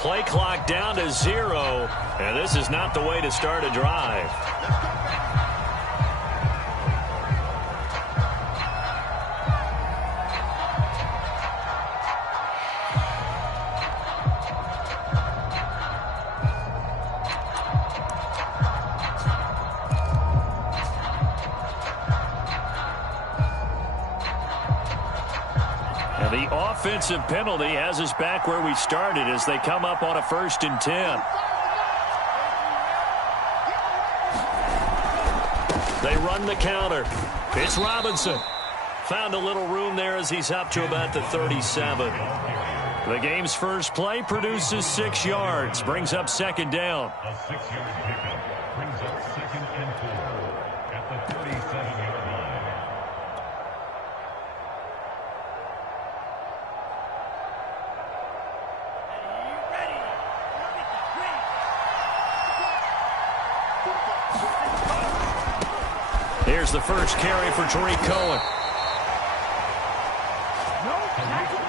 Play clock down to 0, and this is not the way to start a drive. The offensive penalty has us back where we started as they come up on a 1st and 10. They run the counter. It's Robinson. Found a little room there as he's up to about the 37. The game's first play produces 6 yards. Brings up 2nd down. A 6-yard pickup brings up 2nd and 4 at the 37-yard line. Here's the first carry for Tariq Cohen.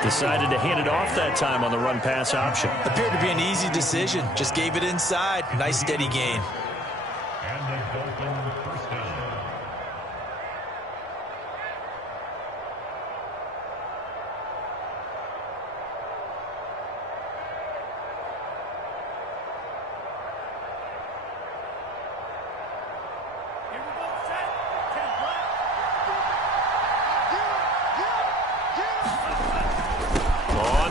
Decided to hand it off that time on the run-pass option. Appeared to be an easy decision. Just gave it inside. Nice steady gain. And the Dolphins first down.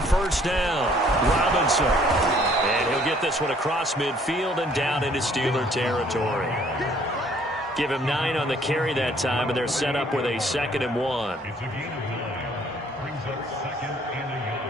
First down, Robinson. And he'll get this one across midfield and down into Steeler territory. Give him 9 on the carry that time, and they're set up with a 2nd and 1. It's a gain of 9. Brings up 2nd and a yard.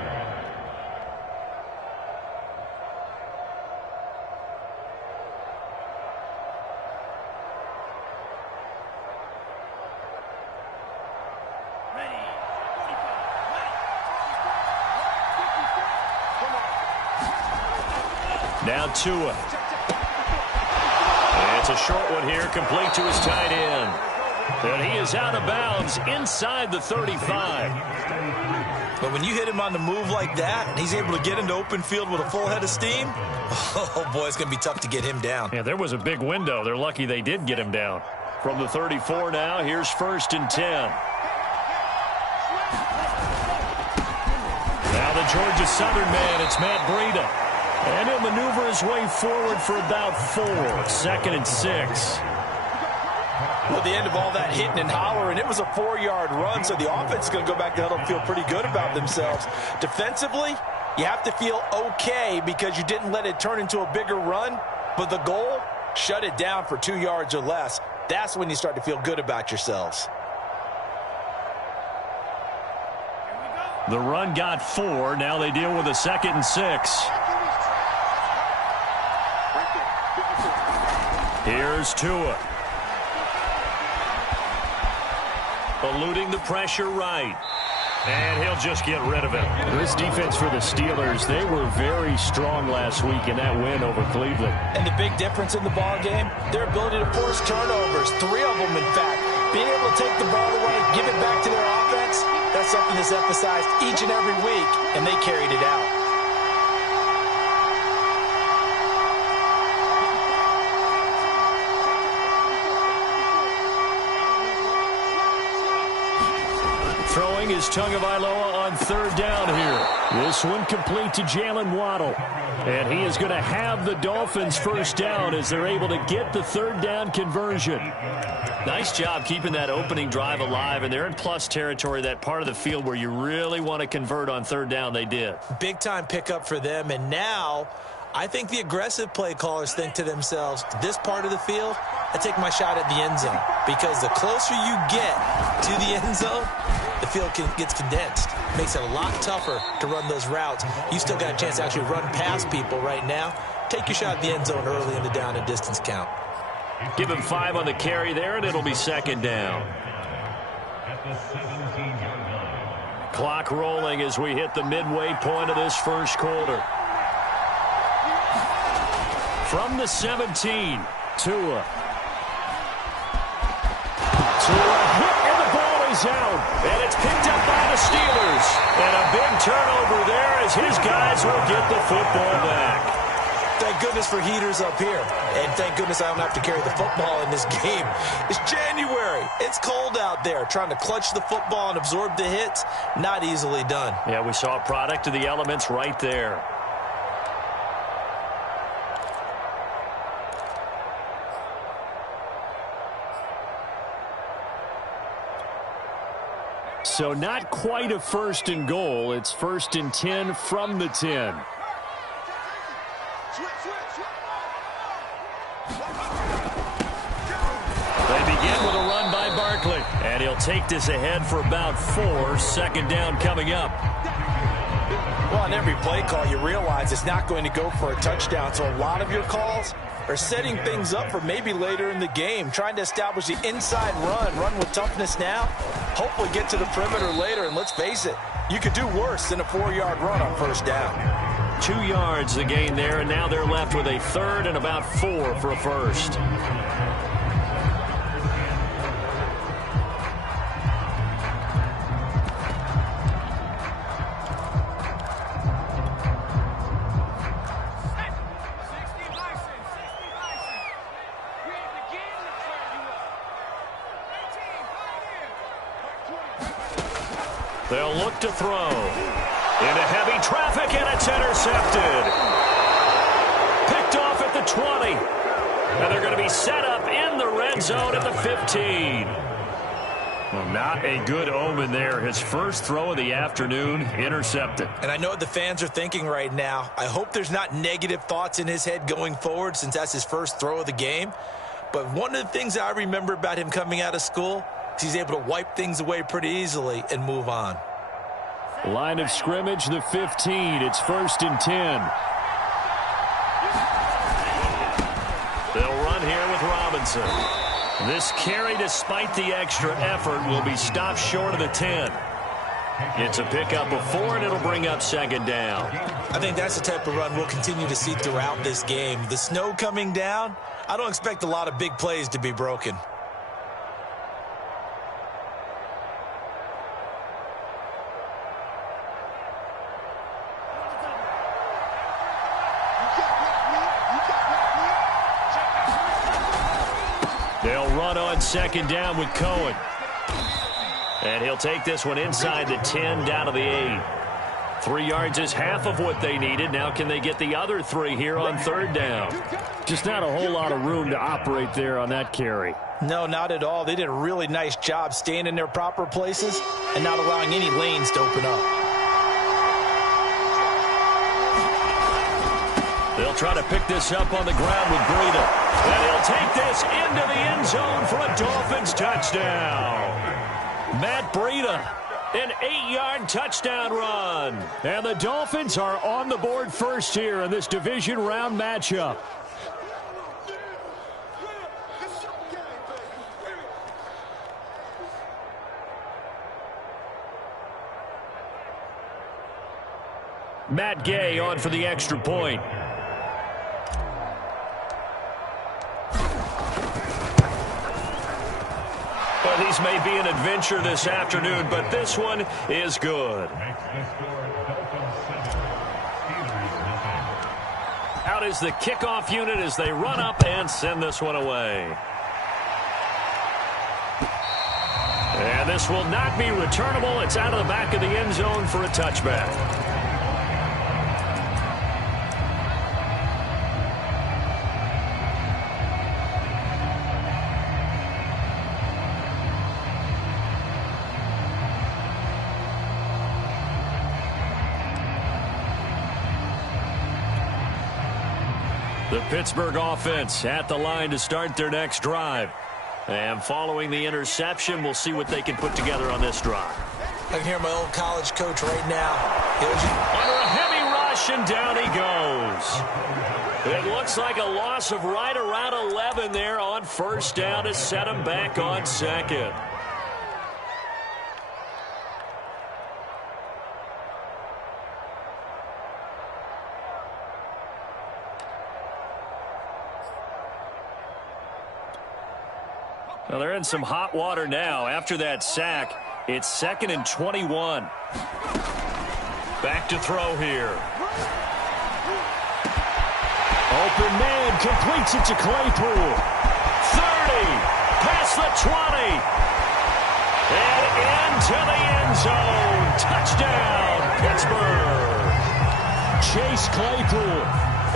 Now Tua. It's a short one here, complete to his tight end. And he is out of bounds inside the 35. But when you hit him on the move like that, and he's able to get into open field with a full head of steam, oh boy, it's going to be tough to get him down. Yeah, there was a big window. They're lucky they did get him down. From the 34 now, here's 1st and 10. Now the Georgia Southern man, it's Matt Breida. And he'll maneuver his way forward for about 4. 2nd and 6. Well, at the end of all that hitting and hollering, it was a 4-yard run, so the offense is going to go back to huddle and feel pretty good about themselves. Defensively, you have to feel okay because you didn't let it turn into a bigger run, but the goal, shut it down for 2 yards or less. That's when you start to feel good about yourselves. The run got 4. Now they deal with a 2nd and 6. Here's Tua. Eluding the pressure right. And he'll just get rid of it. This defense for the Steelers, they were very strong last week in that win over Cleveland. And the big difference in the ball game, their ability to force turnovers, 3 of them in fact. Being able to take the ball away, give it back to their offense, that's something that's emphasized each and every week, and they carried it out. Throwing is Tagovailoa on 3rd down here. This one complete to Jalen Waddle. And he is going to have the Dolphins first down as they're able to get the 3rd down conversion. Nice job keeping that opening drive alive, and they're in plus territory, that part of the field where you really want to convert on 3rd down. They did. Big time pickup for them, and now I think the aggressive play callers think to themselves, this part of the field, I take my shot at the end zone, because the closer you get to the end zone, the field gets condensed. Makes it a lot tougher to run those routes. You still got a chance to actually run past people right now. Take your shot at the end zone early in the down and distance count. Give him 5 on the carry there, and it'll be 2nd down. At the 17-yard line. Clock rolling as we hit the midway point of this first quarter. From the 17, Tua. Tua hit, and the ball is out. And it's picked up by the Steelers. And a big turnover there as his guys will get the football back. Thank goodness for heaters up here. And thank goodness I don't have to carry the football in this game. It's January. It's cold out there. Trying to clutch the football and absorb the hits, not easily done. Yeah, we saw a product of the elements right there. So not quite a 1st and goal. It's 1st and 10 from the 10. They begin with a run by Barkley. And he'll take this ahead for about 4. 2nd down coming up. Well, on every play call, you realize it's not going to go for a touchdown. So a lot of your calls are setting things up for maybe later in the game, trying to establish the inside run with toughness now, hopefully get to the perimeter later. And let's face it, you could do worse than a 4-yard run on 1st down. 2 yards the gain there, and now they're left with a 3rd and about 4 for a 1st. They'll look to throw. Into heavy traffic, and it's intercepted. Picked off at the 20. And they're going to be set up in the red zone at the 15. Well, not a good omen there. His first throw of the afternoon, intercepted. And I know what the fans are thinking right now. I hope there's not negative thoughts in his head going forward since that's his first throw of the game. But one of the things I remember about him coming out of school, he's able to wipe things away pretty easily and move on. Line of scrimmage, the 15. It's 1st and 10. They'll run here with Robinson. This carry, despite the extra effort, will be stopped short of the 10. It's a pickup of 4, and it'll bring up 2nd down. I think that's the type of run we'll continue to see throughout this game. The snow coming down, I don't expect a lot of big plays to be broken. They'll run on 2nd down with Cohen. And he'll take this one inside the 10 down to the 8. 3 yards is half of what they needed. Now can they get the other 3 here on 3rd down? Just not a whole lot of room to operate there on that carry. No, not at all. They did a really nice job staying in their proper places and not allowing any lanes to open up. They'll try to pick this up on the ground with Breida. And he'll take this into the end zone for a Dolphins touchdown. Matt Breida, an 8-yard touchdown run. And the Dolphins are on the board first here in this division round matchup. Matt Gay on for the extra point. Well, these may be an adventure this afternoon, but this one is good. Out is the kickoff unit as they run up and send this one away. And this will not be returnable. It's out of the back of the end zone for a touchback. The Pittsburgh offense at the line to start their next drive. And following the interception, we'll see what they can put together on this drive. I can hear my old college coach right now. Under a heavy rush, and down he goes. It looks like a loss of right around 11 there on 1st down to set him back on 2nd. Well, they're in some hot water now. After that sack, It's 2nd and 21. Back to throw here. Open man completes it to Claypool. 30, past the 20, and into the end zone. Touchdown, Pittsburgh. Chase Claypool.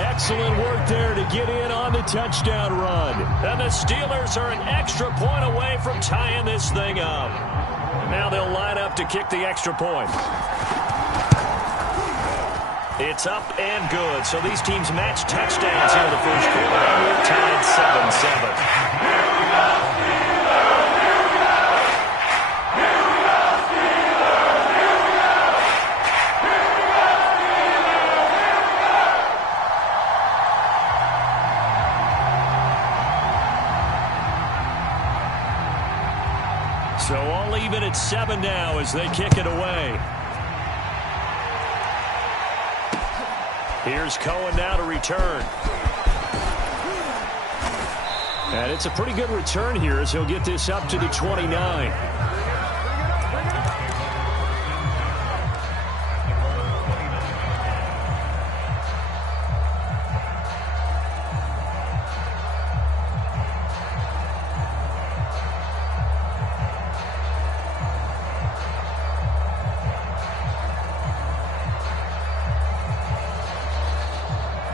Excellent work there to get in on the touchdown run. And the Steelers are an extra point away from tying this thing up. Now they'll line up to kick the extra point. It's up and good. So these teams match touchdowns here in the first quarter. And we're tied 7-7. So all even at 7 now as they kick it away. Here's Cohen now to return. And it's a pretty good return here as he'll get this up to the 29.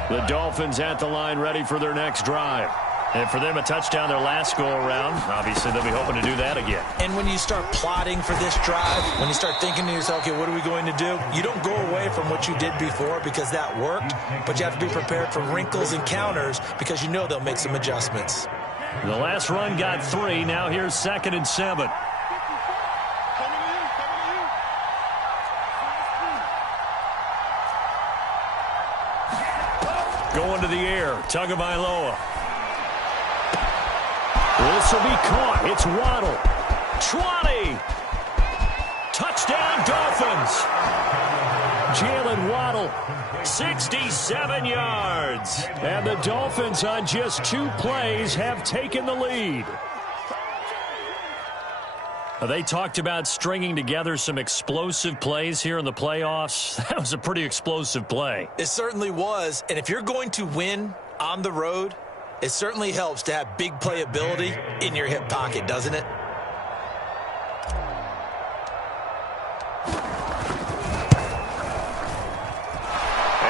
The Dolphins at the line ready for their next drive. And for them, a touchdown their last go-around. Obviously, they'll be hoping to do that again. And when you start plotting for this drive, when you start thinking to yourself, okay, what are we going to do? You don't go away from what you did before because that worked, but you have to be prepared for wrinkles and counters because you know they'll make some adjustments. The last run got 3. Now here's 2nd and 7. Going to the air. Tagovailoa. This will be caught. It's Waddle. 20. Touchdown, Dolphins. Jalen Waddle, 67 yards. And the Dolphins on just 2 plays have taken the lead. They talked about stringing together some explosive plays here in the playoffs. That was a pretty explosive play. It certainly was. And if you're going to win on the road, it certainly helps to have big playability in your hip pocket, doesn't it?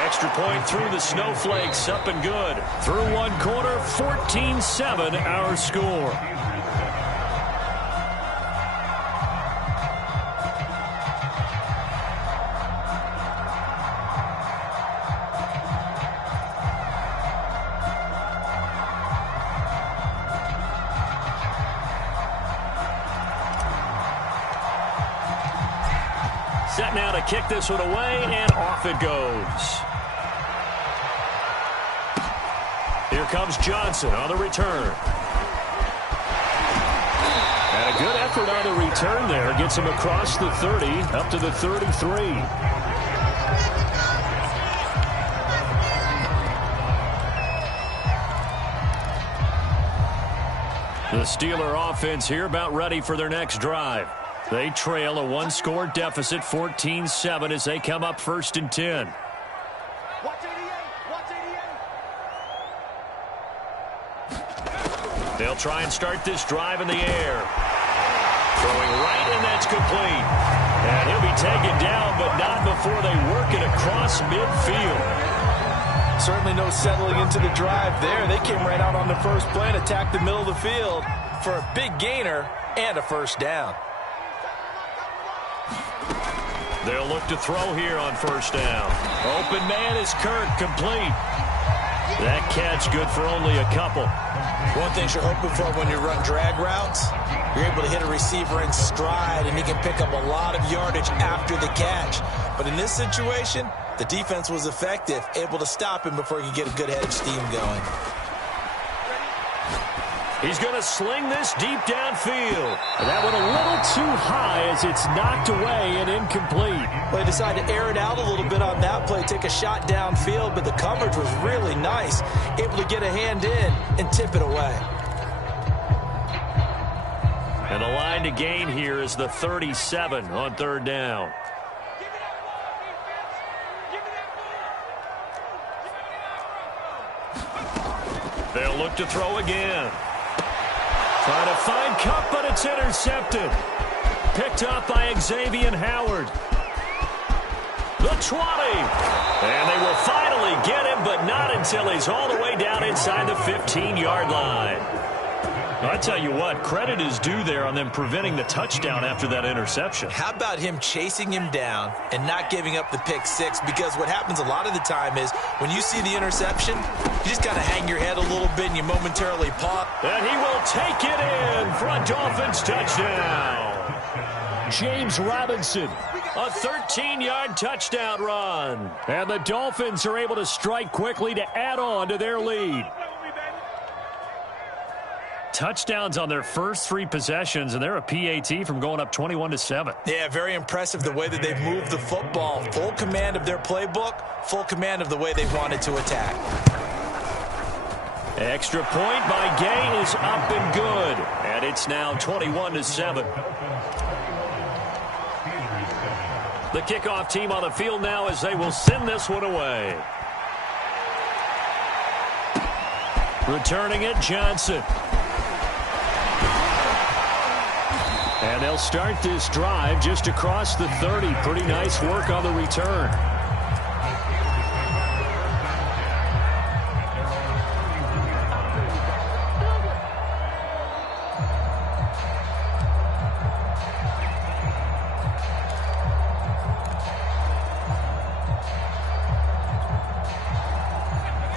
Extra point through the snowflakes, up and good. Through one quarter, 14-7 our score. Set now to kick this one away, and off it goes. Here comes Johnson on the return. And a good effort on the return there. Gets him across the 30, up to the 33. The Steeler offense here about ready for their next drive. They trail a 1-score deficit, 14-7, as they come up 1st and 10. They'll try and start this drive in the air. Throwing right, and that's complete. And he'll be taken down, but not before they work it across midfield. Certainly no settling into the drive there. They came right out on the first play and attacked the middle of the field for a big gainer and a 1st down. They'll look to throw here on 1st down. Open man is Kirk, complete. That catch good for only a couple. One thing you're hoping for when you run drag routes, you're able to hit a receiver in stride, and he can pick up a lot of yardage after the catch. But in this situation, the defense was effective, able to stop him before he could get a good head of steam going. He's going to sling this deep downfield. That one a little too high as it's knocked away and incomplete. Well, they decided to air it out a little bit on that play, take a shot downfield, but the coverage was really nice, able to get a hand in and tip it away. And the line to gain here is the 37 on third down. They'll look to throw again. Trying to find Cup, but it's intercepted. Picked up by Xavier Howard. The 20. And they will finally get him, but not until he's all the way down inside the 15-yard line. I tell you what, credit is due there on them preventing the touchdown after that interception. How about him chasing him down and not giving up the pick six? Because what happens a lot of the time is when you see the interception, you just kind of hang your head a little bit and you momentarily pause. And he will take it in for a Dolphins touchdown. James Robinson, a 13-yard touchdown run. And the Dolphins are able to strike quickly to add on to their lead. Touchdowns on their first 3 possessions, and they're a PAT from going up 21-7. Yeah, very impressive the way that they've moved the football. Full command of their playbook, full command of the way they wanted to attack. Extra point by Gay is up and good, and it's now 21-7. The kickoff team on the field now as they will send this one away. Returning it, Johnson. And they'll start this drive just across the 30. Pretty nice work on the return.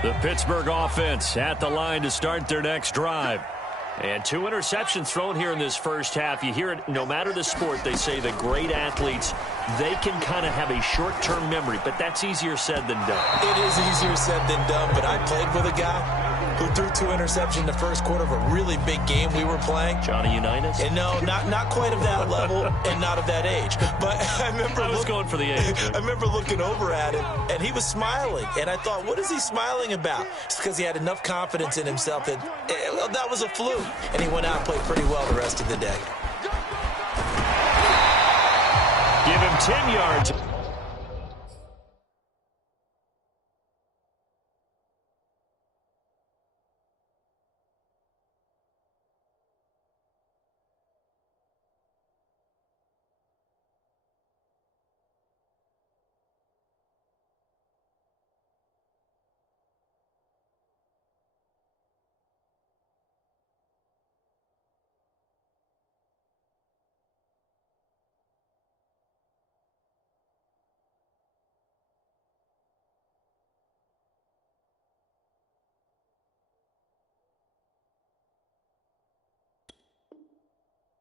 The Pittsburgh offense at the line to start their next drive. And 2 interceptions thrown here in this first half. You hear it, no matter the sport, they say the great athletes, they can kind of have a short-term memory, but that's easier said than done. It is easier said than done, but I played with a guy who threw 2 interceptions in the first quarter of a really big game we were playing. Johnny Unitas? And no, not quite of that level and not of that age. But I remember I was going for the age. I remember looking over at him, and he was smiling. And I thought, what is he smiling about? It's because he had enough confidence in himself that that was a fluke. And he went out and played pretty well the rest of the day. Give him 10 yards.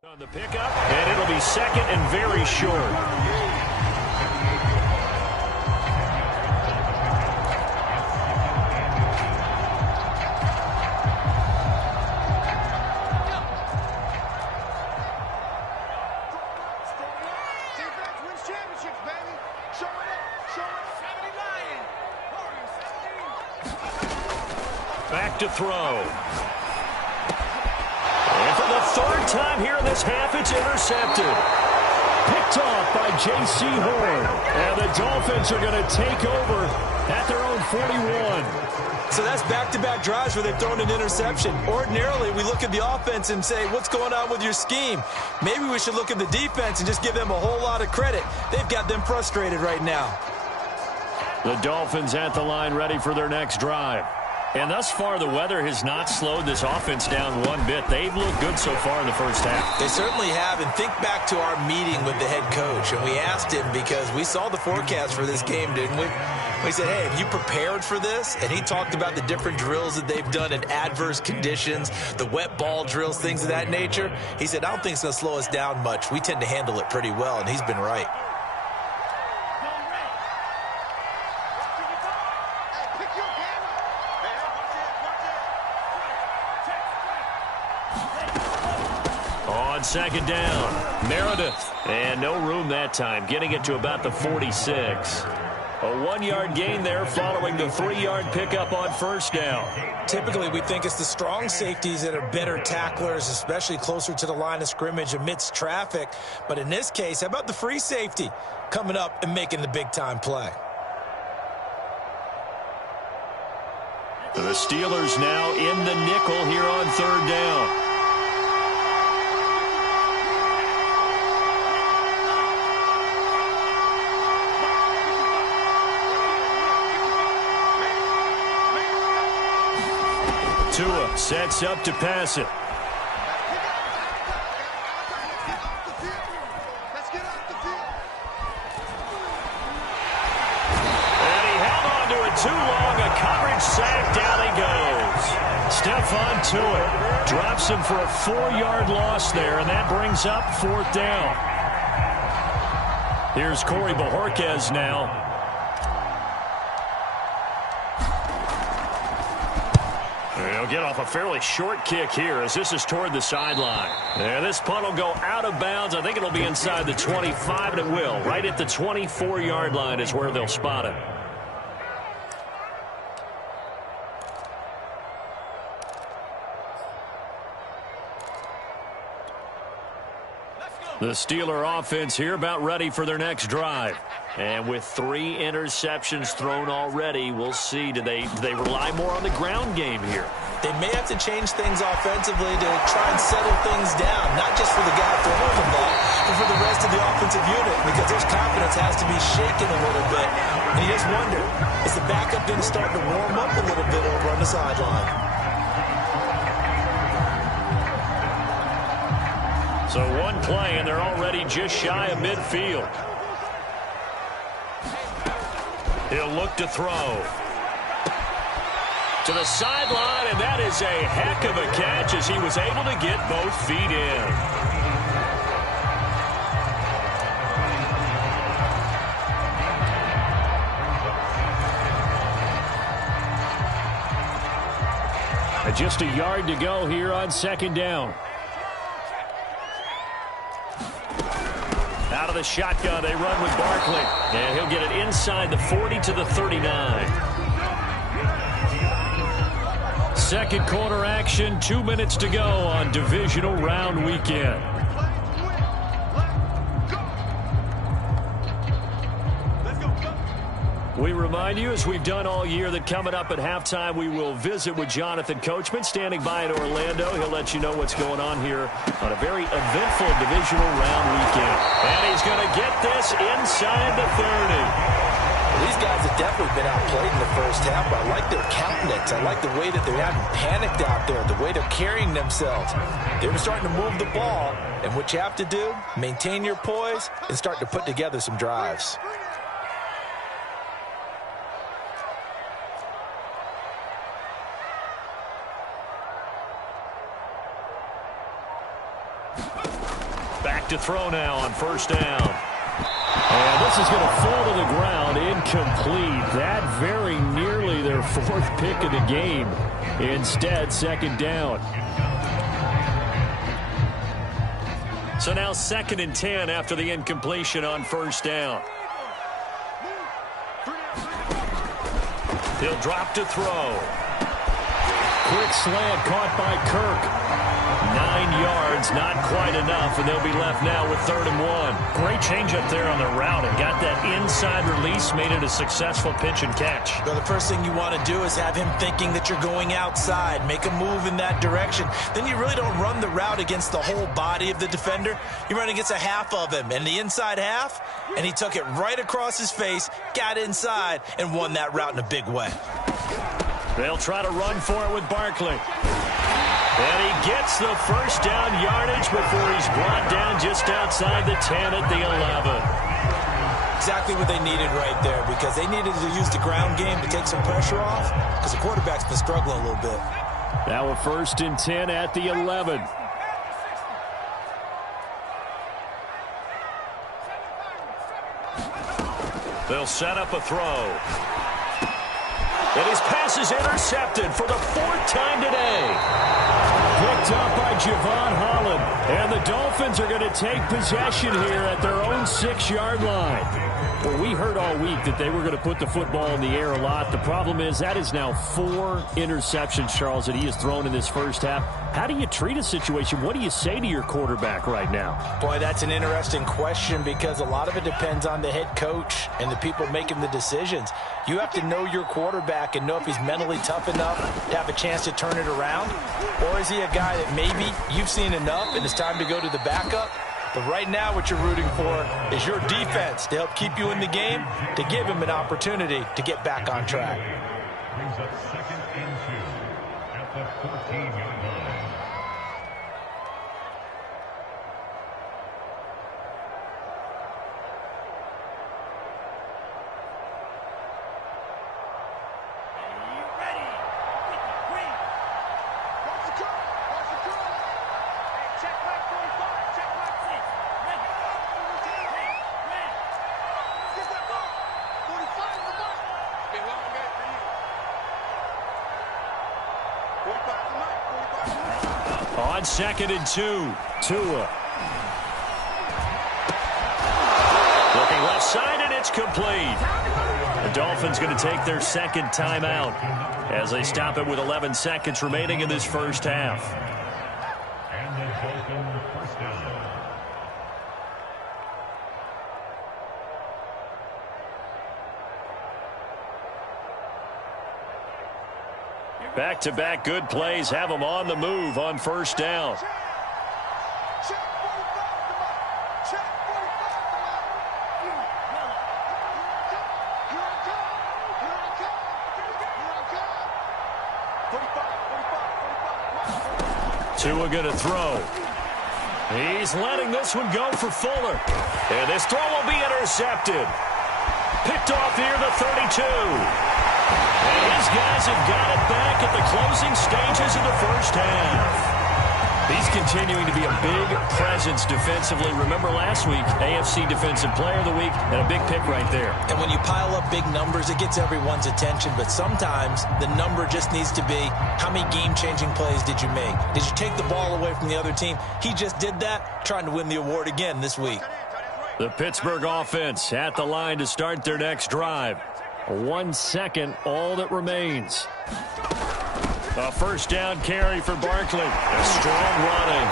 On the pickup, and it'll be second and very short. Back to throw. And for the 3rd time here in this half, it's intercepted. Picked off by J.C. Horn. And the Dolphins are going to take over at their own 41. So that's back-to-back drives where they've thrown an interception. Ordinarily, we look at the offense and say, what's going on with your scheme? Maybe we should look at the defense and just give them a whole lot of credit. They've got them frustrated right now. The Dolphins at the line ready for their next drive. And thus far, the weather has not slowed this offense down one bit. They've looked good so far in the first half. They certainly have. And think back to our meeting with the head coach. And we asked him because we saw the forecast for this game, didn't we? We said, hey, have you prepared for this? And he talked about the different drills that they've done in adverse conditions, the wet ball drills, things of that nature. He said, I don't think it's going to slow us down much. We tend to handle it pretty well, and he's been right. Second down, Meredith. And no room that time, getting it to about the 46. A 1-yard gain there following the 3-yard pickup on first down. Typically, we think it's the strong safeties that are better tacklers, especially closer to the line of scrimmage amidst traffic. But in this case, how about the free safety coming up and making the big-time play? The Steelers now in the nickel here on third down. Tua sets up to pass it. And he held on to it too long. A coverage sack. Down he goes. Stephon Tua drops him for a 4-yard loss there, and that brings up fourth down. Here's Corey Bojorquez now. He'll get off a fairly short kick here as this is toward the sideline. And this punt will go out of bounds. I think it'll be inside the 25, and it will. Right at the 24-yard line is where they'll spot it. The Steeler offense here about ready for their next drive. And with 3 interceptions thrown already, we'll see. Do they rely more on the ground game here? They may have to change things offensively to try and settle things down, not just for the guy throwing the ball, but for the rest of the offensive unit, because their confidence has to be shaken a little bit. And you just wonder, is the backup going to start to warm up a little bit over on the sideline? So one play, and they're already just shy of midfield. He'll look to throw. To the sideline, and that is a heck of a catch as he was able to get both feet in. And just a yard to go here on second down. Out of the shotgun, they run with Barkley. And he'll get it inside the 40 to the 39. Second quarter action, 2 minutes to go on divisional round weekend. We remind you, as we've done all year, that coming up at halftime, we will visit with Jonathan Coachman, standing by in Orlando. He'll let you know what's going on here on a very eventful divisional round weekend. And he's going to get this inside the 30. These guys have definitely been outplayed in the first half, but I like their countenance. I like the way that they haven't panicked out there, the way they're carrying themselves. They're starting to move the ball, and what you have to do, maintain your poise and start to put together some drives. Back to throw now on first down. And this is going to fall to the ground, incomplete. That very nearly their 4th pick of the game. Instead, second down. So now 2nd and 10 after the incompletion on first down. He'll drop to throw. Quick slant caught by Kirk. 9 yards, not quite enough, and they'll be left now with 3rd and 1. Great change up there on the route and got that inside release, made it a successful pitch and catch. Well, the first thing you want to do is have him thinking that you're going outside, make a move in that direction. Then you really don't run the route against the whole body of the defender. You run against a half of him, and the inside half, and he took it right across his face, got inside, and won that route in a big way. They'll try to run for it with Barkley. And he gets the first down yardage before he's brought down just outside the 10 at the 11. Exactly what they needed right there, because they needed to use the ground game to take some pressure off, because the quarterback's been struggling a little bit. Now a 1st and 10 at the 11. They'll set up a throw. And his pass is intercepted for the 4th time today. Picked up by Javon Holland. And the Dolphins are going to take possession here at their own 6-yard line. Well, we heard all week that they were going to put the football in the air a lot. The problem is that is now 4 interceptions, Charles, that he has thrown in this first half. How do you treat a situation? What do you say to your quarterback right now? Boy, that's an interesting question because a lot of it depends on the head coach and the people making the decisions. You have to know your quarterback and know if he's mentally tough enough to have a chance to turn it around. Or is he a guy that maybe you've seen enough and it's time to go to the backup? But right now what you're rooting for is your defense to help keep you in the game, to give him an opportunity to get back on track. Brings up 2nd and 2 at the 14-yard line. On 2nd and 2, Tua. Looking left side, and it's complete. The Dolphins going to take their 2nd timeout as they stop it with 11 seconds remaining in this first half. And the Dolphin first down. Back-to-back good plays have them on the move on first down. Tua going to throw. He's letting this one go for Fuller. And this throw will be intercepted. Picked off near the 32. And his guys have got it back at the closing stages of the first half. He's continuing to be a big presence defensively. Remember last week, AFC Defensive Player of the Week, and a big pick right there. And when you pile up big numbers, it gets everyone's attention. But sometimes the number just needs to be, how many game-changing plays did you make? Did you take the ball away from the other team? He just did that, trying to win the award again this week. The Pittsburgh offense at the line to start their next drive. 1 second, all that remains. A first down carry for Barkley. A strong running.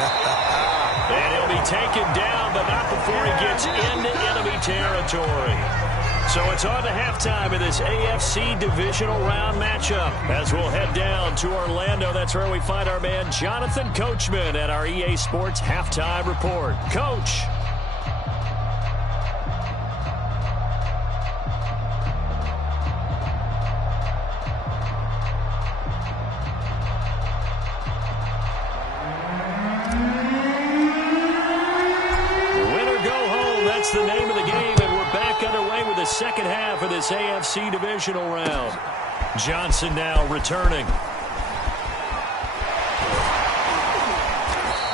And he'll be taken down, but not before he gets into enemy territory. So it's on to halftime of this AFC divisional round matchup. As we'll head down to Orlando, that's where we find our man Jonathan Coachman at our EA Sports Halftime Report. Coach. That's the name of the game, and we're back underway with the second half of this AFC divisional round. Johnson now returning.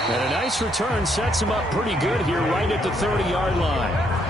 And a nice return sets him up pretty good here right at the 30-yard line.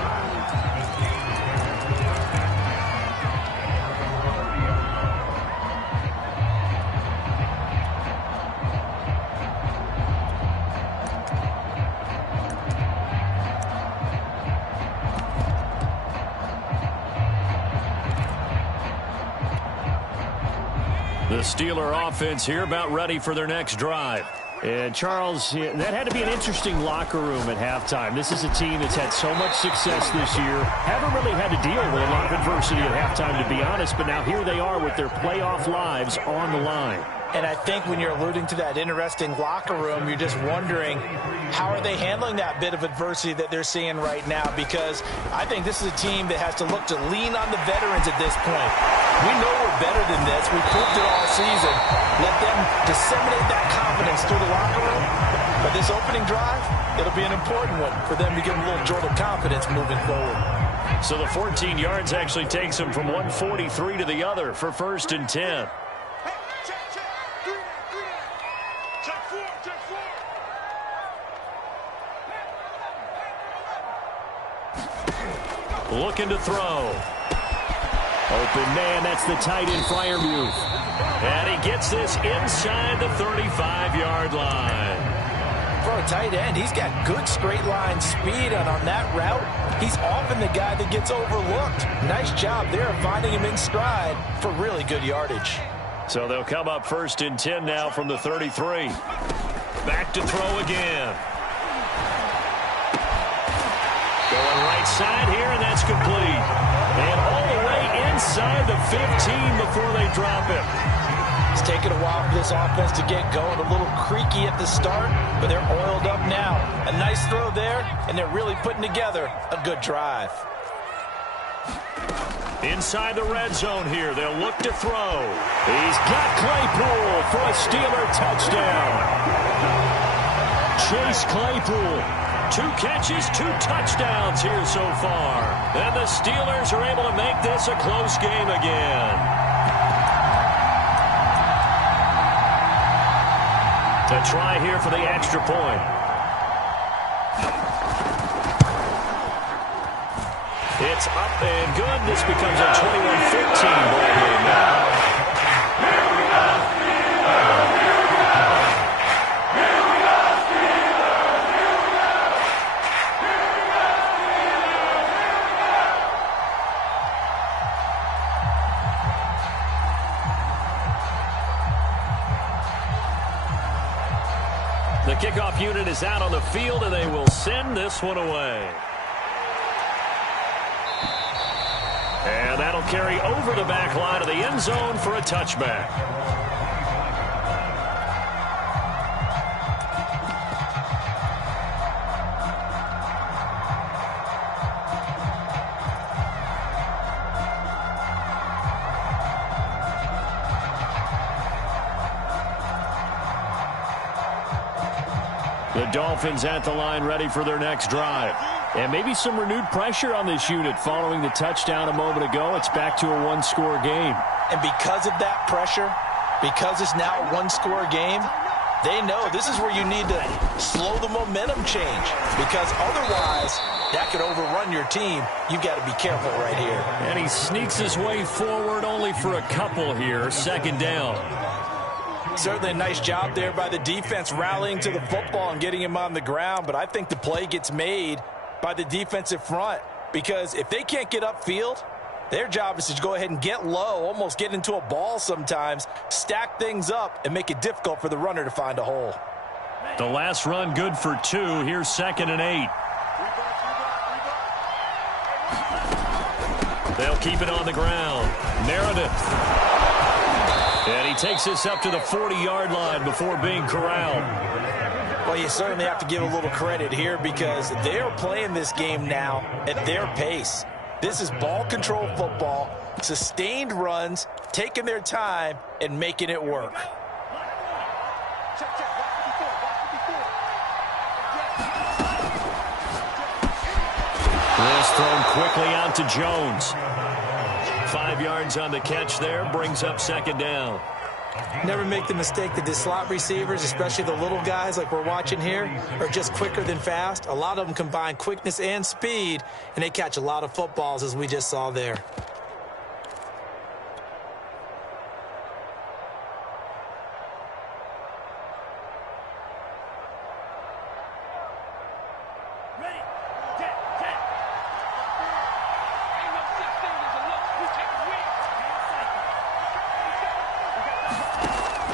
The Steeler offense here about ready for their next drive. And, Charles, that had to be an interesting locker room at halftime. This is a team that's had so much success this year. Haven't really had to deal with a lot of adversity at halftime, to be honest. But now here they are with their playoff lives on the line. And I think when you're alluding to that interesting locker room, you're just wondering, how are they handling that bit of adversity that they're seeing right now? Because I think this is a team that has to look to lean on the veterans at this point. We know we're better than this. We proved it all season. Let them disseminate that confidence through the locker room. But this opening drive, it'll be an important one for them to get a little jolt of confidence moving forward. So the 14 yards actually takes them from 143 to the other for 1st and 10. Looking to throw. Open man, that's the tight end Freiermuth. And he gets this inside the 35-yard line. For a tight end. He's got good straight line speed, and on that route, he's often the guy that gets overlooked. Nice job there finding him in stride for really good yardage. So they'll come up 1st and 10 now from the 33. Back to throw again. Going right side here, and that's complete. And all the way inside the 15 before they drop him. It's taken a while for this offense to get going. A little creaky at the start, but they're oiled up now. A nice throw there, and they're really putting together a good drive. Inside the red zone here, they'll look to throw. He's got Claypool for a Steeler touchdown. Chase Claypool, 2 catches, 2 touchdowns here so far. And the Steelers are able to make this a close game again. A try here for the extra point. It's up and good. This becomes a 21-15 ball game now. The kickoff unit is out on the field, and they will send this one away. And that'll carry over the back line of the end zone for a touchback. The Dolphins at the line ready for their next drive. And maybe some renewed pressure on this unit following the touchdown a moment ago. It's back to a 1-score game. And because of that pressure, because it's now a 1-score game, they know this is where you need to slow the momentum change. Because otherwise, that could overrun your team. You've got to be careful right here. And he sneaks his way forward only for a couple here. 2nd down. Certainly a nice job there by the defense rallying to the football and getting him on the ground. But I think the play gets made by the defensive front, because if they can't get upfield, their job is to go ahead and get low, almost get into a ball sometimes, stack things up, and make it difficult for the runner to find a hole. The last run good for 2. Here's 2nd and 8. They'll keep it on the ground. Meredith. And he takes this up to the 40-yard line before being corralled. Well, you certainly have to give a little credit here, because they're playing this game now at their pace. This is ball control football, sustained runs, taking their time and making it work. This thrown quickly out to Jones. 5 yards on the catch there, brings up 2nd down. Never make the mistake that the slot receivers, especially the little guys like we're watching here, are just quicker than fast. A lot of them combine quickness and speed, and they catch a lot of footballs, as we just saw there.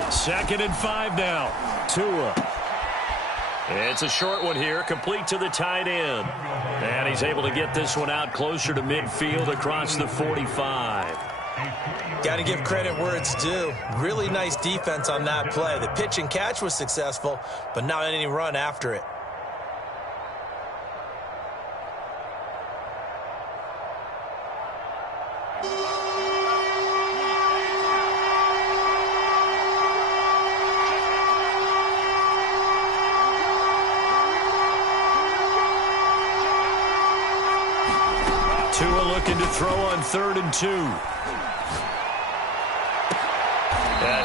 Second and 5 now. Tua. It's a short one here, complete to the tight end. And he's able to get this one out closer to midfield across the 45. Got to give credit where it's due. Really nice defense on that play. The pitch and catch was successful, but not any run after it. Tua looking to throw on 3rd and 2.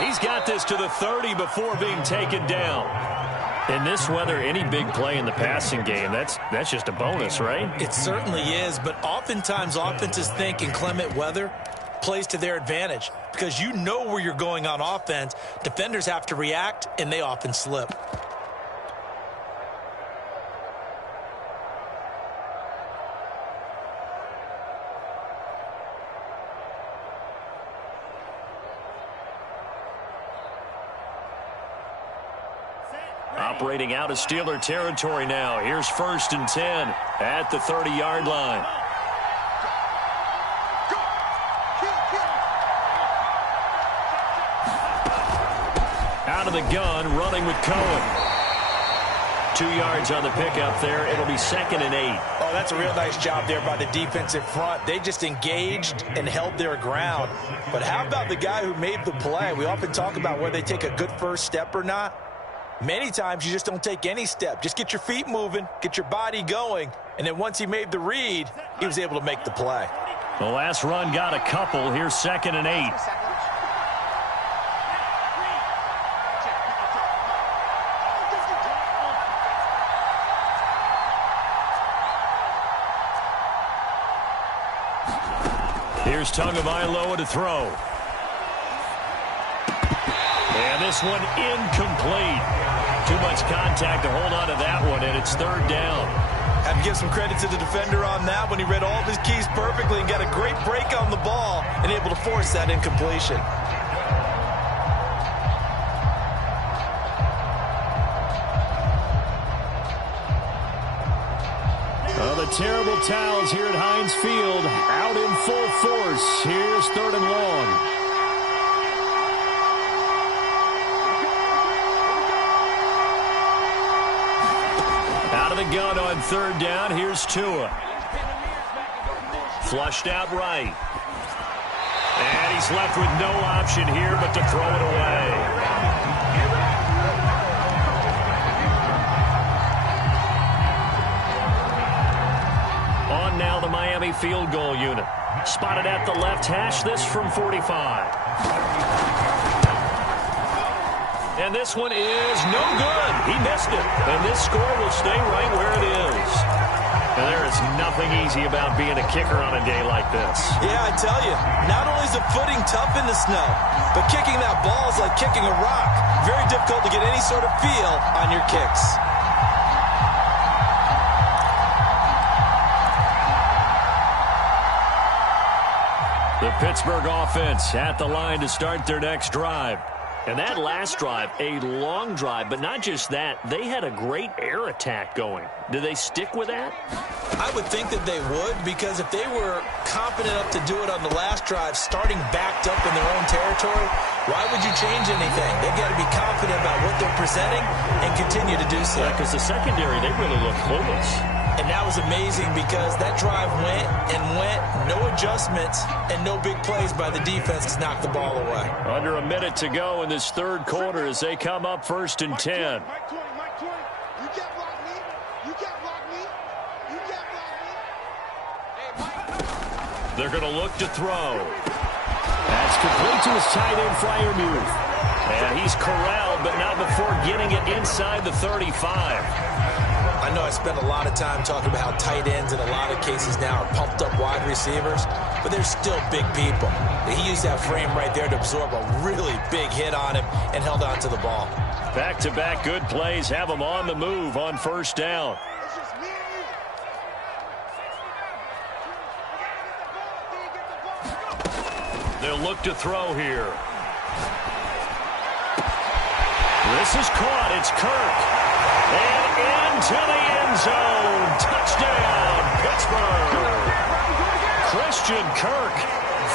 He's got this to the 30 before being taken down. In this weather, any big play in the passing game, that's just a bonus, right? It certainly is, but oftentimes offenses think inclement weather plays to their advantage, because you know where you're going on offense. Defenders have to react, and they often slip. Operating out of Steeler territory now. Here's 1st and 10 at the 30-yard line. Out of the gun, running with Cohen. 2 yards on the pickup there. It'll be 2nd and 8. Oh, that's a real nice job there by the defensive front. They just engaged and held their ground. But how about the guy who made the play? We often talk about whether they take a good first step or not. Many times you just don't take any step. Just get your feet moving, get your body going, and then once he made the read, he was able to make the play. The last run got a couple. Here's 2nd and 8. Here's Tagovailoa to throw. And this one incomplete. Too much contact to hold on to that one, and it's 3rd down. Have to give some credit to the defender on that one. He read all of his keys perfectly and got a great break on the ball and able to force that incompletion. The terrible towels here at Heinz Field out in full force. Here's 3rd and long. Out of the gun on 3rd down. Here's Tua. Flushed out right. And he's left with no option here but to throw it away. Now the Miami field goal unit. Spotted at the left hash, this from 45. And this one is no good. He missed it. And this score will stay right where it is. And there is nothing easy about being a kicker on a day like this. Yeah, I tell you, not only is the footing tough in the snow, but kicking that ball is like kicking a rock. Very difficult to get any sort of feel on your kicks. The Pittsburgh offense at the line to start their next drive. And that last drive, a long drive, but not just that. They had a great air attack going. Do they stick with that? I would think that they would, because if they were confident enough to do it on the last drive, starting backed up in their own territory, why would you change anything? They've got to be confident about what they're presenting and continue to do so. Yeah, because the secondary, they really look clueless. And that was amazing because that drive went and went, no adjustments, and no big plays by the defense to knock the ball away. Under a minute to go in this 3rd quarter as they come up 1st and 10. They're going to look to throw. That's complete to his tight end, Freiermuth. And he's corralled, but not before getting it inside the 35. I know I spent a lot of time talking about how tight ends in a lot of cases now are pumped up wide receivers, but they're still big people. He used that frame right there to absorb a really big hit on him and held on to the ball. Back-to-back good plays have him on the move on 1st down. They'll look to throw here. This is caught. It's Kirk. And into the end zone. Touchdown, Pittsburgh. Christian Kirk,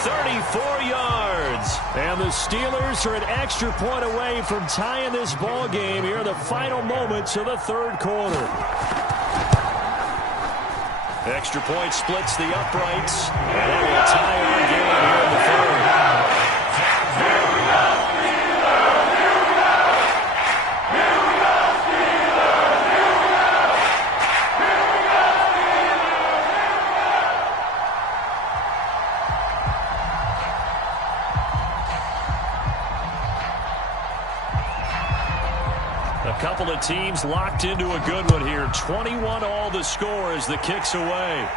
34 yards. And the Steelers are an extra point away from tying this ball game here in the final moments of the 3rd quarter. Extra point splits the uprights. And it will tie our game here in the 3rd. A couple of teams locked into a good one here. 21 all the score as the kick's away.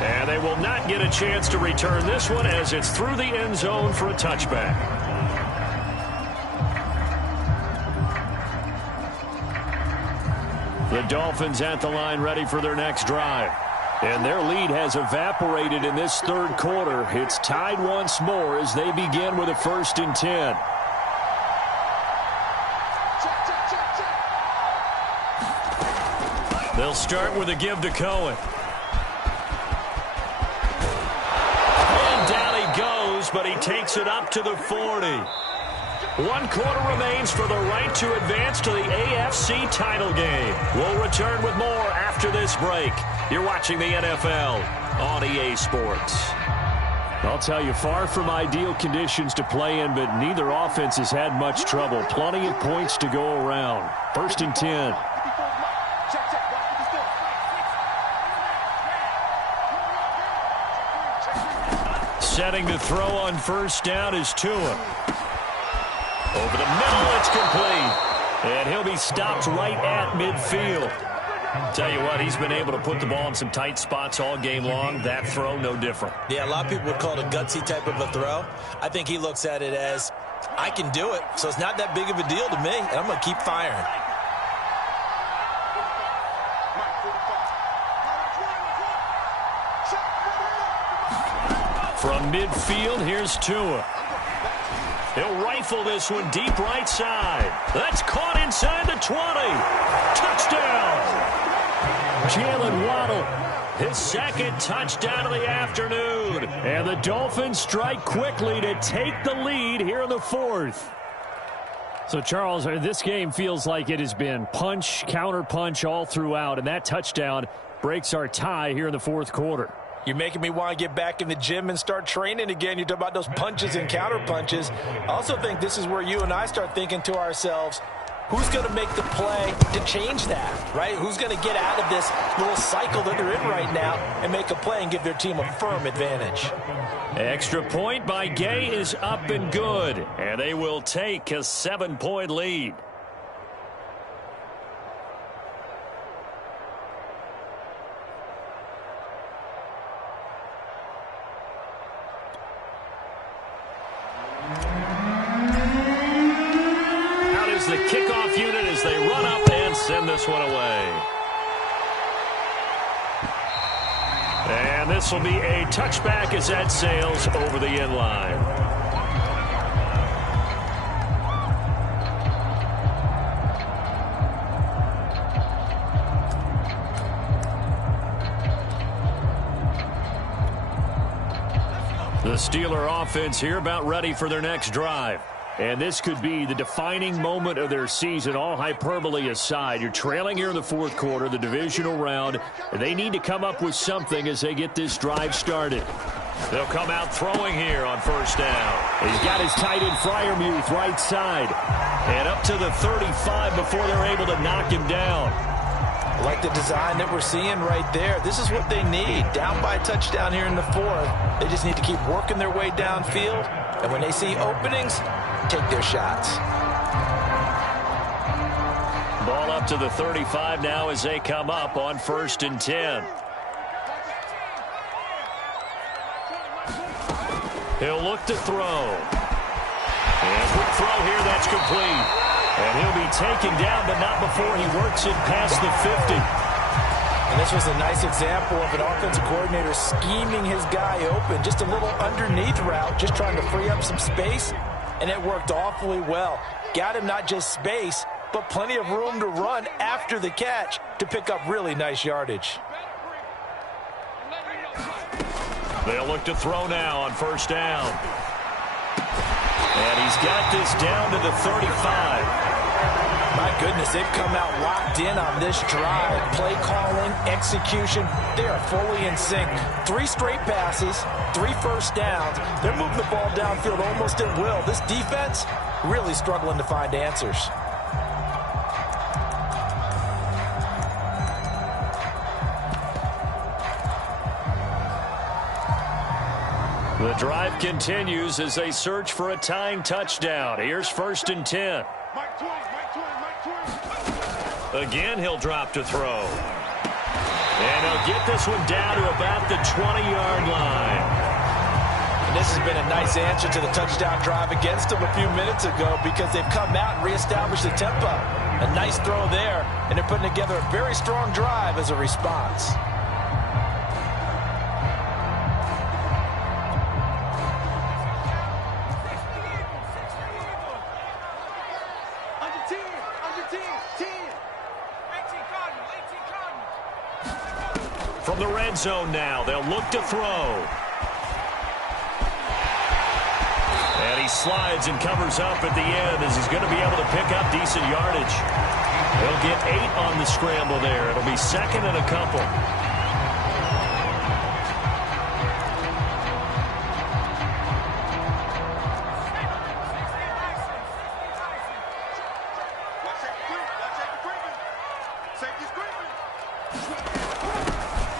And they will not get a chance to return this one as it's through the end zone for a touchback. The Dolphins at the line ready for their next drive. And their lead has evaporated in this 3rd quarter. It's tied once more as they begin with a 1st and 10. They'll start with a give to Cohen. And down he goes, but he takes it up to the 40. 1 quarter remains for the right to advance to the AFC title game. We'll return with more after this break. You're watching the NFL on EA Sports. I'll tell you, far from ideal conditions to play in, but neither offense has had much trouble. Plenty of points to go around. 1st and 10. Setting to throw on 1st down is Tua. Over the middle, it's complete. And he'll be stopped right at midfield. Tell you what, he's been able to put the ball in some tight spots all game long. That throw, no different. Yeah, a lot of people would call it a gutsy type of a throw. I think he looks at it as, I can do it, so it's not that big of a deal to me, and I'm going to keep firing. From midfield, here's Tua. He'll rifle this one deep right side. That's caught inside the 20. Touchdown. Jalen Waddle, his 2nd touchdown of the afternoon. And the Dolphins strike quickly to take the lead here in the 4th. So, Charles, this game feels like it has been punch, counter punch all throughout. And that touchdown breaks our tie here in the 4th quarter. You're making me want to get back in the gym and start training again. You talk about those punches and counter punches. I also think this is where you and I start thinking to ourselves, who's going to make the play to change that, right? Who's going to get out of this little cycle that they're in right now and make a play and give their team a firm advantage? Extra point by Gay is up and good, and they will take a 7-point lead. The kickoff unit as they run up and send this one away. And this will be a touchback as that sails over the end line. The Steeler offense here about ready for their next drive. And this could be the defining moment of their season, all hyperbole aside. You're trailing here in the 4th quarter, the divisional round. They need to come up with something as they get this drive started. They'll come out throwing here on 1st down. He's got his tight end Freiermuth right side. And up to the 35 before they're able to knock him down. I like the design that we're seeing right there. This is what they need. Down by a touchdown here in the 4th. They just need to keep working their way downfield. And when they see openings, take their shots. Ball up to the 35 now as they come up on 1st and 10. He'll look to throw. And quick throw here, that's complete. And he'll be taken down, but not before he works it past the 50. And this was a nice example of an offensive coordinator scheming his guy open. Just a little underneath route, just trying to free up some space. And it worked awfully well. Got him not just space, but plenty of room to run after the catch to pick up really nice yardage. They'll look to throw now on 1st down. And he's got this down to the 35. My goodness, they've come out locked in on this drive. Play calling, execution, they are fully in sync. 3 straight passes, 3 first downs. They're moving the ball downfield almost at will. This defense really struggling to find answers. The drive continues as they search for a tying touchdown. Here's 1st and 10. Again, he'll drop to throw. And he'll get this one down to about the 20-yard line. And this has been a nice answer to the touchdown drive against them a few minutes ago because they've come out and reestablished the tempo. A nice throw there, and they're putting together a very strong drive as a response. From the red zone now, they'll look to throw. And he slides and covers up at the end as he's going to be able to pick up decent yardage. They'll get 8 on the scramble there. It'll be second and a couple.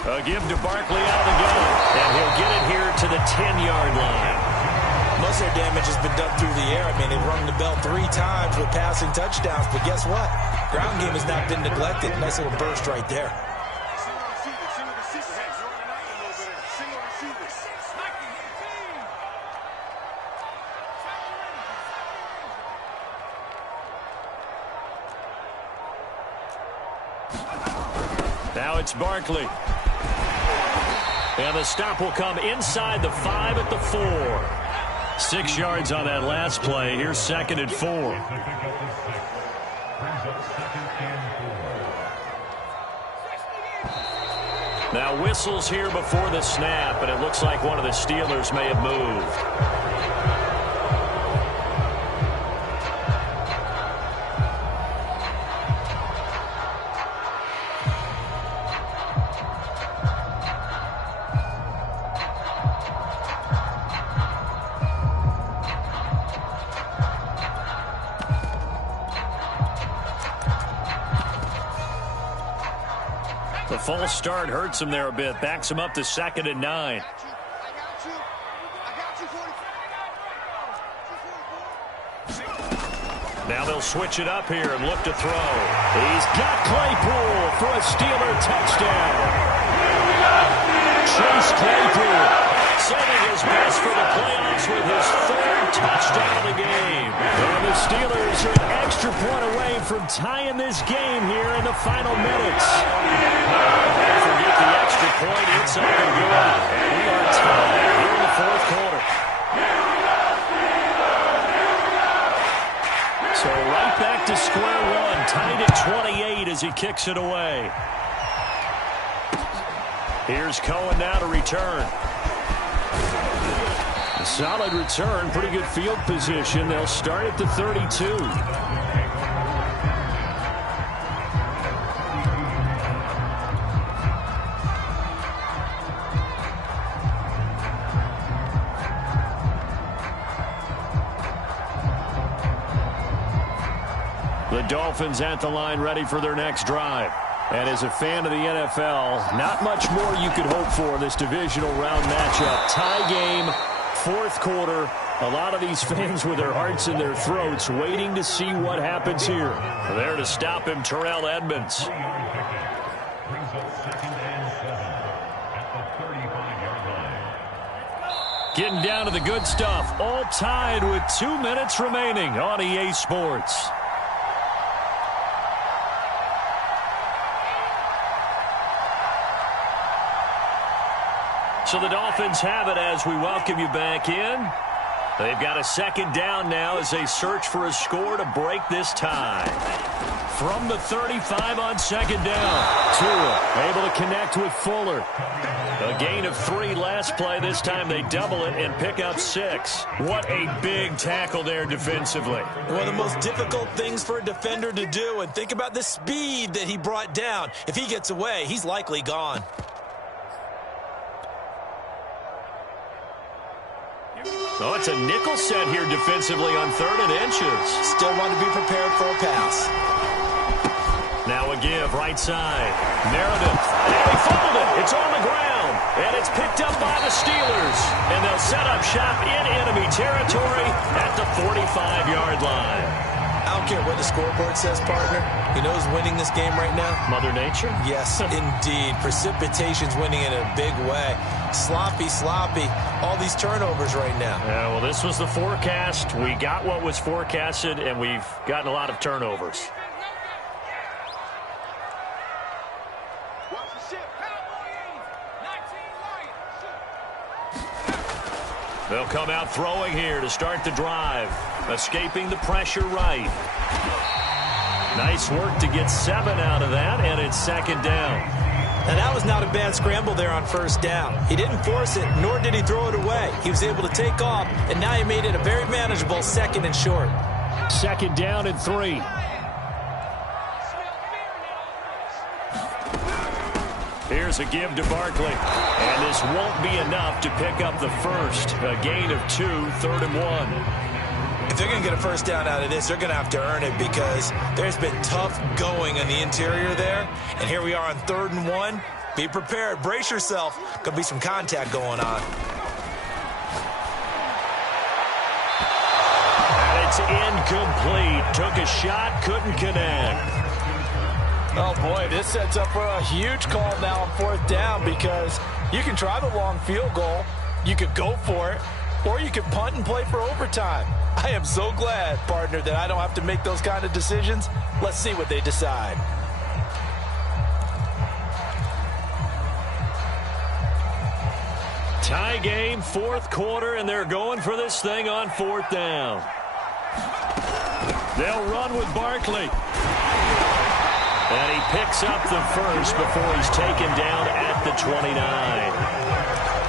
A give to Barkley out of the gun, and he'll get it here to the 10-yard line. Most of their damage has been done through the air. I mean, they've rung the bell 3 times with passing touchdowns, but guess what? Ground game has not been neglected. Nice little burst right there. Now it's Barkley. And the stop will come inside the 5 at the 4. 6 yards on that last play. Here's second and 4. Now whistles here before the snap, and it looks like one of the Steelers may have moved. The false start hurts him there a bit. Backs him up to second and 9. Now they'll switch it up here and look to throw. He's got Claypool for a Steeler touchdown. Chase Claypool saving his best for the playoffs with his 3rd touchdown of the game. And the Steelers are an extra point away from tying this game here in the final minutes. Forget the extra point. It's up and good. And we are tied here in the 4th quarter. So right back to square one. Tied at 28 as he kicks it away. Here's Cohen now to return. A solid return. Pretty good field position. They'll start at the 32. The Dolphins at the line ready for their next drive. And as a fan of the NFL, not much more you could hope for in this divisional round matchup. Tie game, 4th quarter. A lot of these fans with their hearts in their throats waiting to see what happens here. There to stop him, Terrell Edmonds. Getting down to the good stuff. All tied with 2 minutes remaining on EA Sports. So the Dolphins have it as we welcome you back in. They've got a 2nd down now as they search for a score to break this tie. From the 35 on 2nd down. Tua able to connect with Fuller. A gain of 3 last play. This time they double it and pick up 6. What a big tackle there defensively. One of the most difficult things for a defender to do. And think about the speed that he brought down. If he gets away, he's likely gone. Oh, it's a nickel set here defensively on 3rd and inches. Still want to be prepared for a pass. Now a give, right side. Meredith. And he fumbled it. It's on the ground. And it's picked up by the Steelers. And they'll set up shop in enemy territory at the 45-yard line. I don't care what the scoreboard says, partner. You know who's winning this game right now? Mother Nature? Yes, indeed. Precipitation's winning in a big way. Sloppy. All these turnovers right now. Yeah, well, this was the forecast. We got what was forecasted, and we've gotten a lot of turnovers. They'll come out throwing here to start the drive. Escaping the pressure right. Nice work to get 7 out of that, and it's 2nd down. Now, that was not a bad scramble there on first down. He didn't force it, nor did he throw it away. He was able to take off, and now he made it a very manageable 2nd and short. 2nd down and 3. Here's a give to Barkley. And this won't be enough to pick up the first. A gain of 2, 3rd and 1. If they're going to get a first down out of this, they're going to have to earn it because there's been tough going in the interior there. And here we are on 3rd and 1. Be prepared. Brace yourself. Going to be some contact going on. And it's incomplete. Took a shot, couldn't connect. Oh, boy, this sets up for a huge call now on 4th down because you can try the long field goal, you could go for it, or you could punt and play for overtime. I am so glad, partner, that I don't have to make those kind of decisions. Let's see what they decide. Tie game, 4th quarter, and they're going for this thing on 4th down. They'll run with Barkley. And he picks up the first before he's taken down at the 29.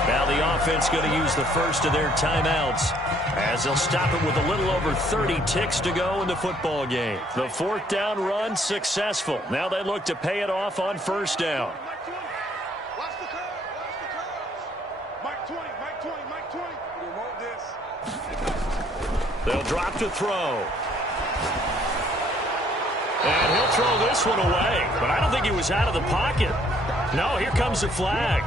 Now the offense going to use the first of their timeouts as they'll stop it with a little over 30 ticks to go in the football game. The 4th down run successful. Now they look to pay it off on 1st down. Watch the curve. Mike 20, Mike 20, Mike 20. We want this. They'll drop to throw. And he'll throw this one away. But I don't think he was out of the pocket. No, here comes the flag.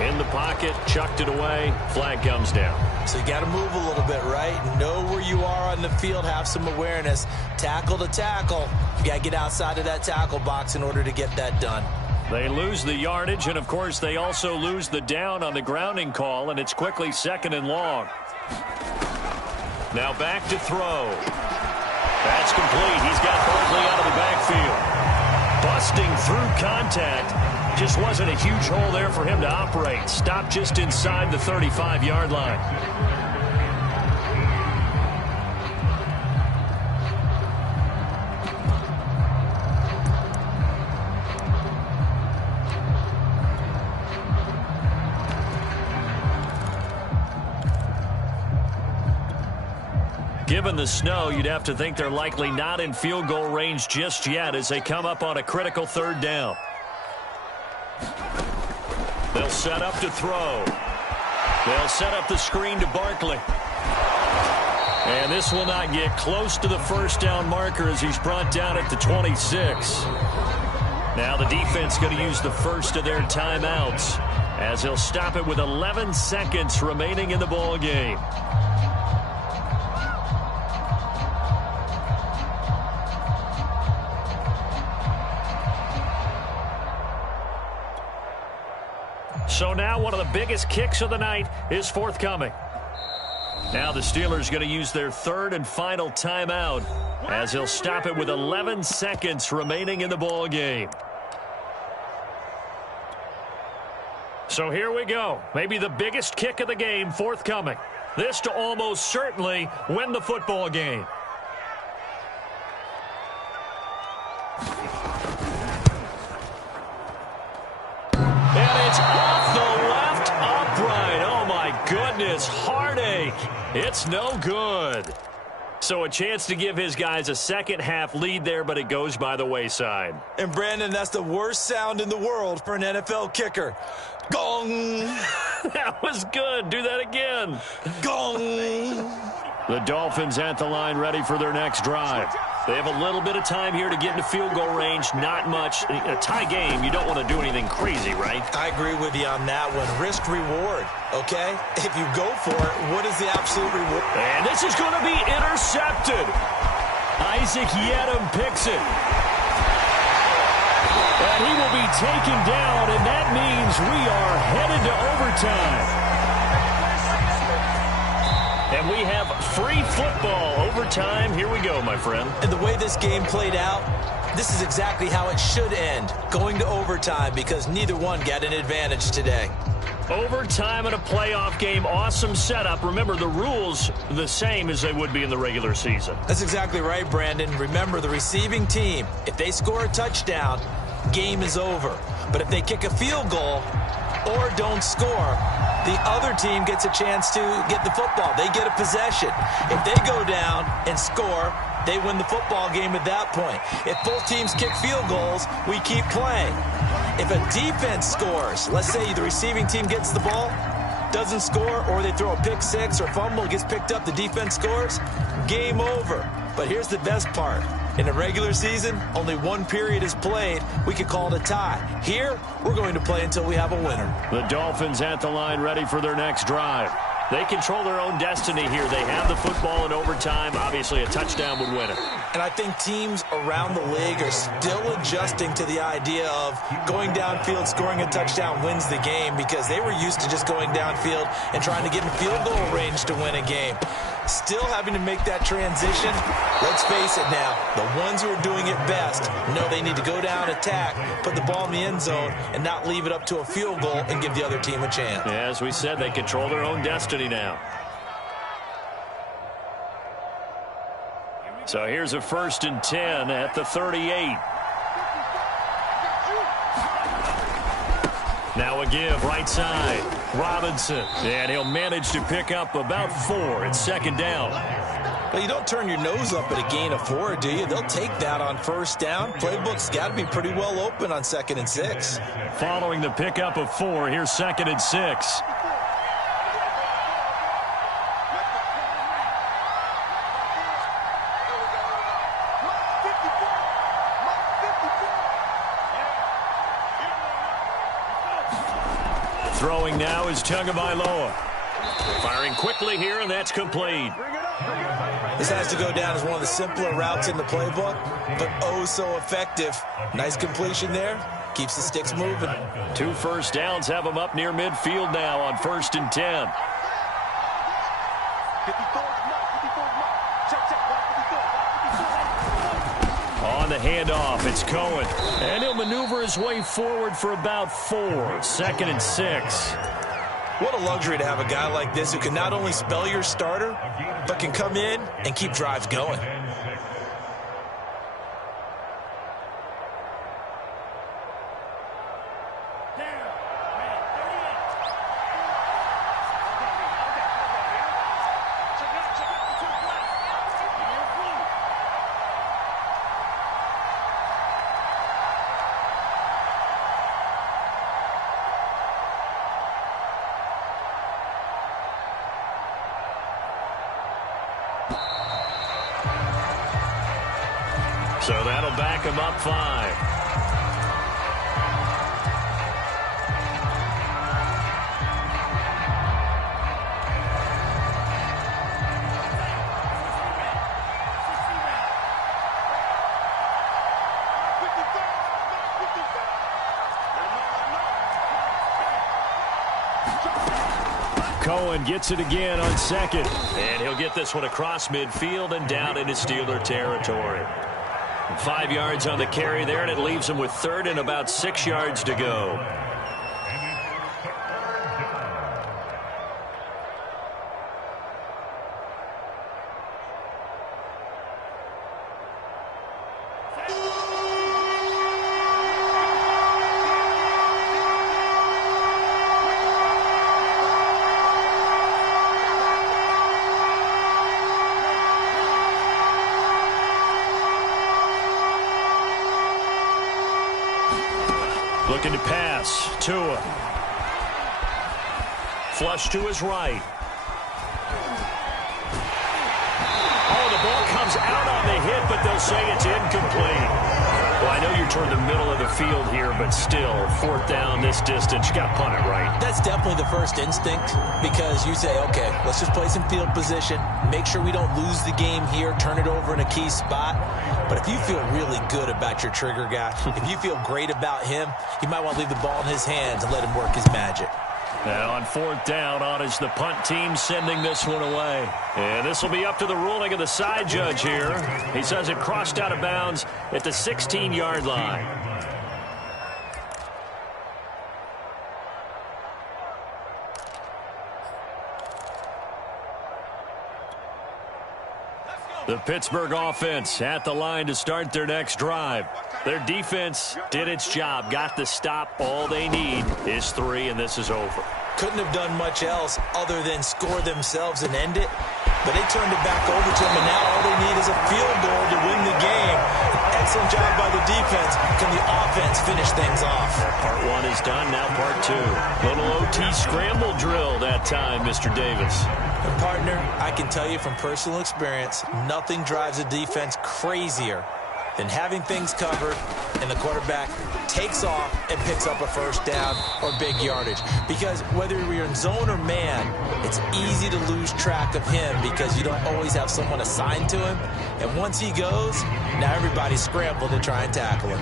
In the pocket, chucked it away. Flag comes down. So you got to move a little bit, right? Know where you are on the field. Have some awareness. Tackle to tackle. You got to get outside of that tackle box in order to get that done. They lose the yardage, and, of course, they also lose the down on the grounding call, and it's quickly 2nd and long. Now back to throw. That's complete. He's got Barkley out of the backfield. Busting through contact. Just wasn't a huge hole there for him to operate. Stopped just inside the 35-yard line. Given the snow, you'd have to think they're likely not in field goal range just yet as they come up on a critical 3rd down. They'll set up to throw. They'll set up the screen to Barkley. And this will not get close to the 1st down marker as he's brought down at the 26. Now the defense going to use the first of their timeouts as they'll stop it with 11 seconds remaining in the ball game. So now one of the biggest kicks of the night is forthcoming. Now the Steelers going to use their 3rd and final timeout as they'll stop it with 11 seconds remaining in the ball game. So here we go. Maybe the biggest kick of the game forthcoming. This to almost certainly win the football game. And it's off the left upright. Oh, my goodness. Heartache. It's no good. So a chance to give his guys a second-half lead there, but it goes by the wayside. And, Brandon, that's the worst sound in the world for an NFL kicker. Gong! That was good. Do that again. Gong! The Dolphins at the line ready for their next drive. They have a little bit of time here to get into field goal range. Not much. A tie game, you don't want to do anything crazy, right? I agree with you on that one. Risk reward, okay? If you go for it, what is the absolute reward? And this is going to be intercepted. Isaac Yedem picks it. And he will be taken down, and that means we are headed to overtime. And we have free football overtime. Here we go, my friend. And the way this game played out, this is exactly how it should end, going to overtime, because neither one got an advantage today. Overtime in a playoff game, awesome setup. Remember, the rules the same as they would be in the regular season. That's exactly right, Brandon. Remember, the receiving team, if they score a touchdown, game is over. But if they kick a field goal or don't score, the other team gets a chance to get the football. They get a possession. If they go down and score, they win the football game at that point. If both teams kick field goals, we keep playing. If a defense scores, let's say the receiving team gets the ball, doesn't score, or they throw a pick six or fumble, gets picked up, the defense scores, game over. But here's the best part. In a regular season, only one period is played. We could call it a tie. Here, we're going to play until we have a winner. The Dolphins at the line, ready for their next drive. They control their own destiny here. They have the football in overtime. Obviously, a touchdown would win it. And I think teams around the league are still adjusting to the idea of going downfield, scoring a touchdown wins the game, because they were used to just going downfield and trying to get in field goal range to win a game. Still having to make that transition. Let's face it now, the ones who are doing it best know they need to go down, attack, put the ball in the end zone, and not leave it up to a field goal and give the other team a chance. Yeah, as we said, they control their own destiny now. So here's a 1st and 10 at the 38. Now a give, right side. Robinson, and he'll manage to pick up about 4. It's 2nd down. Well, you don't turn your nose up at a gain of 4, do you? They'll take that on 1st down. Playbook's got to be pretty well open on 2nd and 6. Following the pickup of 4, here's 2nd and 6. Throwing now is Tagovailoa. Firing quickly here, and that's complete. This has to go down as one of the simpler routes in the playbook, but oh so effective. Nice completion there. Keeps the sticks moving. 2 first downs have them up near midfield now on 1st and 10. On the handoff, it's Cohen. And he'll maneuver his way forward for about 4. 2nd and 6. What a luxury to have a guy like this who can not only spell your starter, but can come in and keep drives going. So that'll back him up 5. Cohen gets it again on 2nd. And he'll get this one across midfield and down into Steeler territory. 5 yards on the carry there, and it leaves him with 3rd and about 6 yards to go. Looking to pass. Tua. Flush to his right. Oh, the ball comes out on the hit, but they'll say it's incomplete. Well, I know you're toward the middle of the field here, but still, 4th down this distance. You got to punt it, right? That's definitely the first instinct, because you say, okay, let's just play some field position, make sure we don't lose the game here, turn it over in a key spot. But if you feel really good about your trigger guy, if you feel great about him, you might want to leave the ball in his hands and let him work his magic. Now on 4th down, on is the punt team sending this one away. And this will be up to the ruling of the side judge here. He says it crossed out of bounds at the 16-yard line. The Pittsburgh offense at the line to start their next drive. Their defense did its job, got the stop. All they need is 3, and this is over. Couldn't have done much else other than score themselves and end it. But they turned it back over to them, and now all they need is a field goal to win the game. Excellent job by the defense. Can the offense finish things off? Part 1 is done, now part 2. Little OT scramble drill that time, Mr. Davis. And partner, I can tell you from personal experience, nothing drives a defense crazier than having things covered and the quarterback takes off and picks up a first down or big yardage. Because whether you're in zone or man, it's easy to lose track of him because you don't always have someone assigned to him. And once he goes, now everybody's scrambling to try and tackle him.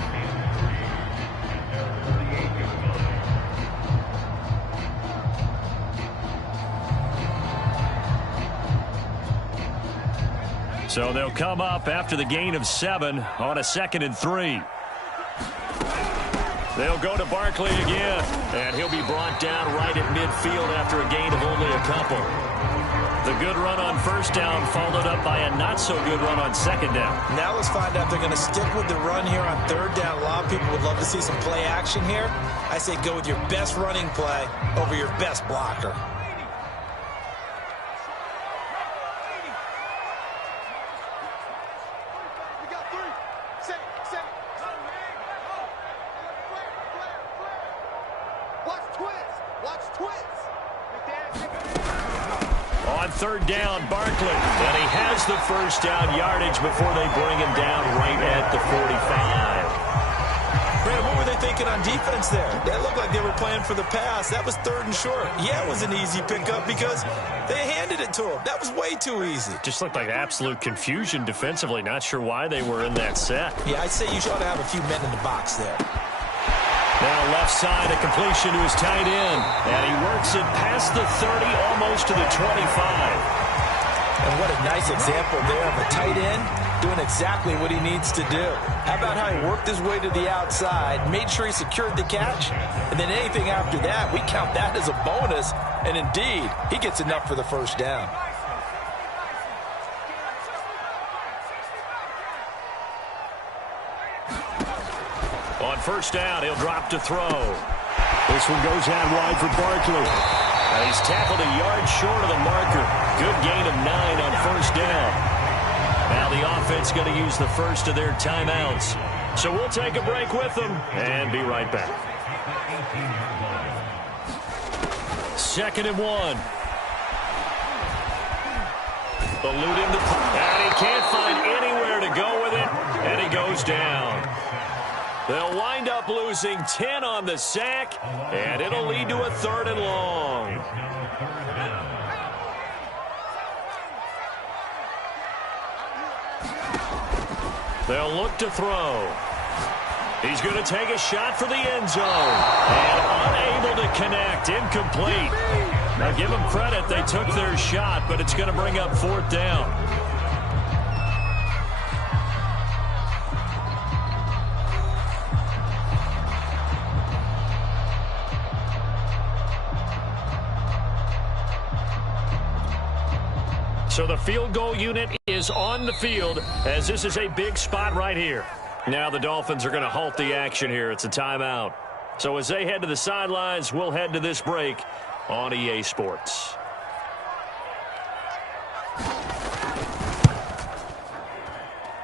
So they'll come up after the gain of 7 on a 2nd and 3. They'll go to Barkley again, and he'll be brought down right at midfield after a gain of only a couple. The good run on first down followed up by a not-so-good run on second down. Now let's find out if they're going to stick with the run here on third down. A lot of people would love to see some play action here. I say go with your best running play over your best blocker. On third down, Barkley, and he has the first down yardage before they bring him down right at the 45. Brandon, what were they thinking on defense there? That looked like they were playing for the pass. That was 3rd and short. Yeah, it was an easy pickup because they handed it to him. That was way too easy. Just looked like absolute confusion defensively. Not sure why they were in that set. Yeah, I'd say you should have a few men in the box there. Now left side, a completion to his tight end. And he works it past the 30, almost to the 25. And what a nice example there of a tight end doing exactly what he needs to do. How about how he worked his way to the outside, made sure he secured the catch, and then anything after that, we count that as a bonus. And indeed, he gets enough for the first down. On first down, he'll drop to throw. This one goes out wide for Barkley. And he's tackled a yard short of the marker. Good gain of 9 on first down. Now the offense going to use the first of their timeouts. So we'll take a break with them and be right back. 2nd and 1. Eluding the... And he can't find anywhere to go with it. And he goes down. They'll wind up losing 10 on the sack, and it'll lead to a 3rd and long. They'll look to throw. He's going to take a shot for the end zone, and unable to connect, incomplete. Now give them credit, they took their shot, but it's going to bring up 4th down. So the field goal unit is on the field as this is a big spot right here. Now the Dolphins are going to halt the action here. It's a timeout. So as they head to the sidelines, we'll head to this break on EA Sports.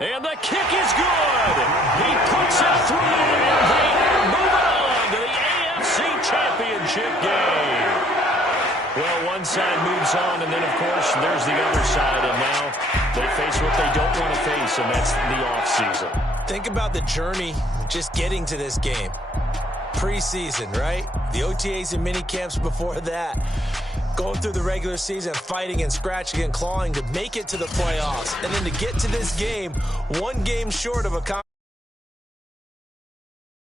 And the kick is good. He puts it through, and they are moving on to the AFC Championship game. Well, one side moves on, and then, of course, there's the other side, and now they face what they don't want to face, and that's the offseason. Think about the journey just getting to this game. Preseason, right? The OTAs and mini camps before that. Going through the regular season, fighting and scratching and clawing to make it to the playoffs. And then to get to this game, one game short of a